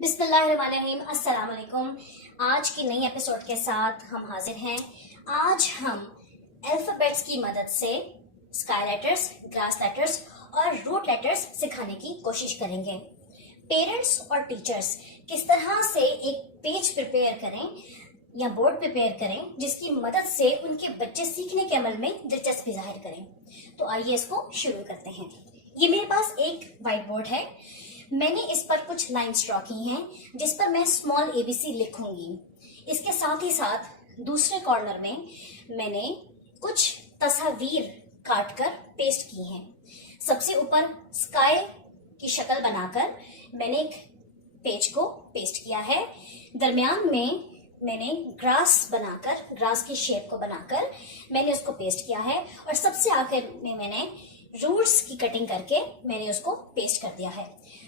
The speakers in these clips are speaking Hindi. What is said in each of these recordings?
बिस्मिल्लाहिर्रहमानिर्रहीम, अस्सलाम वालेकुम। आज की नई एपिसोड के साथ हम हाजिर हैं। आज हम अल्फाबेट्स की मदद से स्काई लेटर्स, ग्रास लेटर्स और रूट लेटर्स सिखाने की कोशिश करेंगे। पेरेंट्स और टीचर्स किस तरह से एक पेज प्रिपेयर करें या बोर्ड प्रिपेयर करें जिसकी मदद से उनके बच्चे सीखने के अमल में दिलचस्पी जाहिर करें। तो आइए इसको शुरू करते हैं। ये मेरे पास एक व्हाइट बोर्ड है। मैंने इस पर कुछ लाइन्स ड्रॉ की हैं जिस पर मैं स्मॉल एबीसी लिखूंगी। इसके साथ ही साथ दूसरे कॉर्नर में मैंने कुछ तस्वीर काटकर पेस्ट की हैं। सबसे ऊपर स्काई की शक्ल बनाकर मैंने एक पेज को पेस्ट किया है। दरमियान में मैंने ग्रास बनाकर, ग्रास की शेप को बनाकर मैंने उसको पेस्ट किया है और सबसे आखिर में मैंने रूट्स की कटिंग करके मैंने उसको पेस्ट कर दिया है।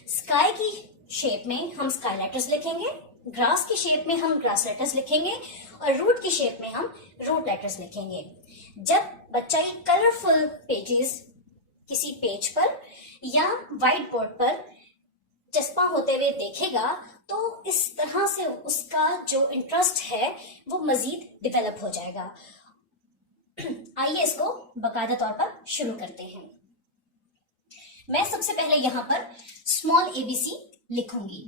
स्काई की शेप में हम स्काई लेटर्स लिखेंगे, ग्रास की शेप में हम ग्रास लेटर्स लिखेंगे और रूट की शेप में हम रूट लेटर्स लिखेंगे। जब बच्चा ये कलरफुल पेजेस किसी पेज पर या व्हाइट बोर्ड पर चस्पा होते हुए देखेगा तो इस तरह से उसका जो इंटरेस्ट है वो मजीद डेवलप हो जाएगा। आइए इसको बाकायदा तौर पर शुरू करते हैं। मैं सबसे पहले यहां पर स्मॉल एबीसी लिखूंगी।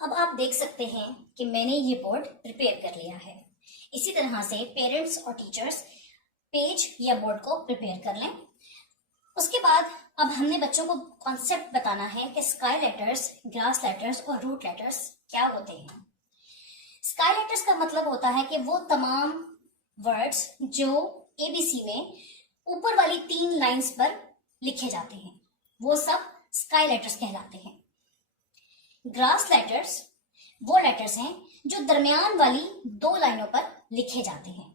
अब आप देख सकते हैं कि मैंने ये बोर्ड प्रिपेयर कर लिया है। इसी तरह से पेरेंट्स और टीचर्स पेज या बोर्ड को प्रिपेयर कर लें। उसके बाद अब हमने बच्चों को कॉन्सेप्ट बताना है कि स्काई लेटर्स, ग्रास लेटर्स और रूट लेटर्स क्या होते हैं। स्काई लेटर्स का मतलब होता है कि वो तमाम वर्ड्स जो एबीसी में ऊपर वाली 3 लाइंस पर लिखे जाते हैं वो सब स्काई लेटर्स कहलाते हैं। ग्रास लेटर्स वो लेटर्स हैं जो दरमियान वाली 2 लाइनों पर लिखे जाते हैं।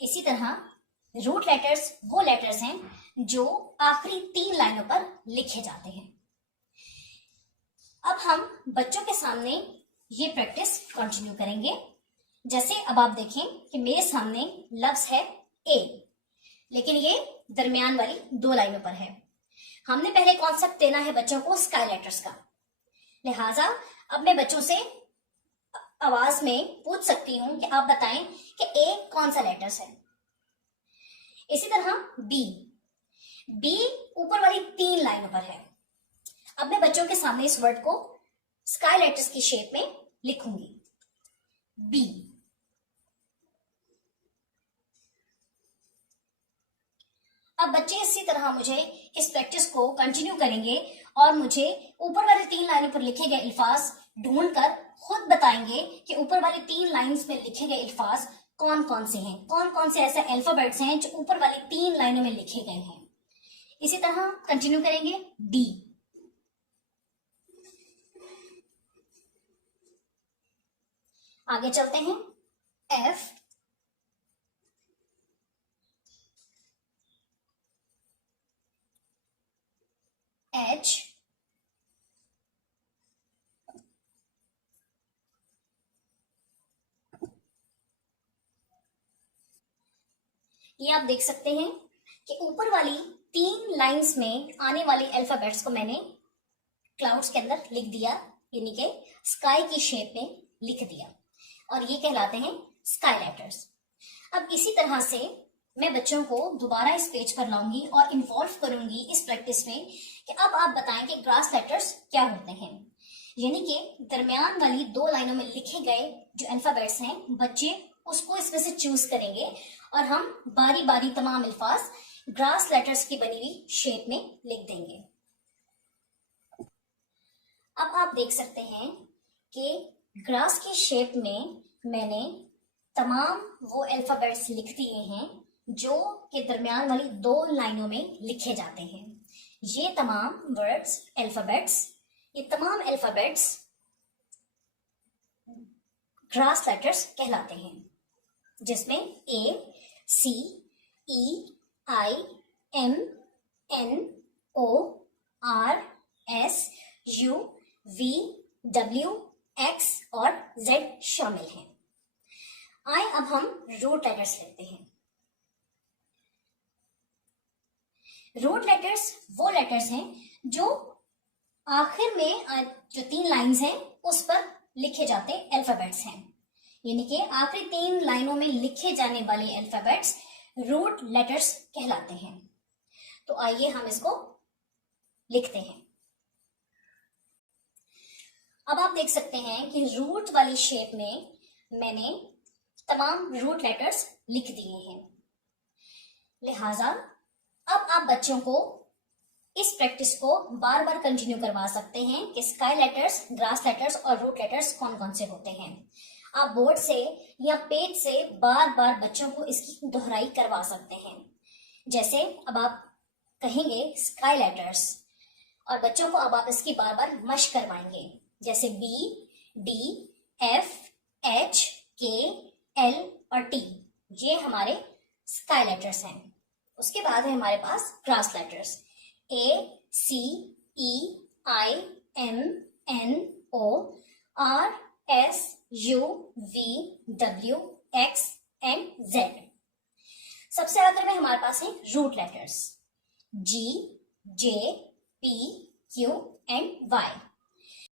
इसी तरह रूट लेटर्स वो लेटर्स हैं जो आखिरी 3 लाइनों पर लिखे जाते हैं। अब हम बच्चों के सामने ये प्रैक्टिस कंटिन्यू करेंगे। जैसे अब आप देखें कि मेरे सामने लफ्ज है ए, लेकिन ये दरमियान वाली 2 लाइनों पर है। हमने पहले कॉन्सेप्ट देना है बच्चों को स्काई लेटर्स का, लिहाजा अब मैं बच्चों से आवाज में पूछ सकती हूं कि आप बताएं कि ए कौन सा लेटर्स है। इसी तरह बी, बी ऊपर वाली 3 लाइनों पर है। अब मैं बच्चों के सामने इस वर्ड को स्काई लेटर्स की शेप में लिखूंगी, बी। अब बच्चे इसी तरह मुझे इस प्रैक्टिस को कंटिन्यू करेंगे और मुझे ऊपर वाली 3 लाइनों पर लिखे गए अल्फाज ढूंढकर खुद बताएंगे कि ऊपर वाली 3 लाइंस में लिखे गए अल्फाज कौन कौन से हैं, कौन कौन से ऐसे अल्फाबेट्स हैं जो ऊपर वाली 3 लाइनों में लिखे गए हैं। इसी तरह कंटिन्यू करेंगे डी, आगे चलते हैं एफ, एच, ये आप देख सकते हैं कि ऊपर वाली 3 लाइंस में आने वाली अल्फाबेट्स को मैंने क्लाउड्स के अंदर लिख दिया, यानी कि स्काई की शेप में लिख दिया और ये कहलाते हैं स्काई लेटर्स। अब इसी तरह से मैं बच्चों को दोबारा इस पेज पर लाऊंगी और इन्वॉल्व करूंगी इस प्रैक्टिस में कि अब आप बताएं कि ग्रास लेटर्स क्या होते हैं, यानी कि दरमियान वाली 2 लाइनों में लिखे गए जो अल्फाबेट्स हैं बच्चे उसको इसमें से चूज करेंगे और हम बारी बारी तमाम अल्फाज ग्रास लेटर्स की बनी हुई शेप में लिख देंगे। अब आप देख सकते हैं कि ग्रास की शेप में मैंने तमाम वो अल्फाबेट्स लिख दिए हैं जो के दरमियान वाली 2 लाइनों में लिखे जाते हैं। ये तमाम वर्ड्स, अल्फाबेट्स, ये तमाम अल्फाबेट्स ग्रास लेटर्स कहलाते हैं, जिसमें A, C, E, I, M, N, O, R, S, U, V, W, X और जेड शामिल हैं। आए अब हम रूट लेटर्स लेते हैं। रूट लेटर्स वो लेटर्स हैं जो आखिर में जो 3 लाइंस हैं उस पर लिखे जाते अल्फाबेट्स हैं, यानी कि आखिरी 3 लाइनों में लिखे जाने वाले अल्फाबेट्स रूट लेटर्स कहलाते हैं। तो आइए हम इसको लिखते हैं। अब आप देख सकते हैं कि रूट वाली शेप में मैंने तमाम रूट लेटर्स लिख दिए हैं। लिहाजा अब आप बच्चों को इस प्रैक्टिस को बार बार कंटिन्यू करवा सकते हैं कि स्काई लेटर्स, ग्रास लेटर्स और रूट लेटर्स कौन कौन से होते हैं। आप बोर्ड से या पेज से बार बार बच्चों को इसकी दोहराई करवा सकते हैं। जैसे अब आप कहेंगे स्काई लेटर्स और बच्चों को अब आप इसकी बार बार मश्क करवाएंगे, जैसे B, D, F, H, K, L और टी, ये हमारे स्काई लेटर्स हैं। उसके बाद है हमारे पास grass letters, A, C, E, I, M, N, O, R, S, U, V, W, X and Z. सबसे आखिर में हमारे पास है root letters, G, J, P, Q and Y.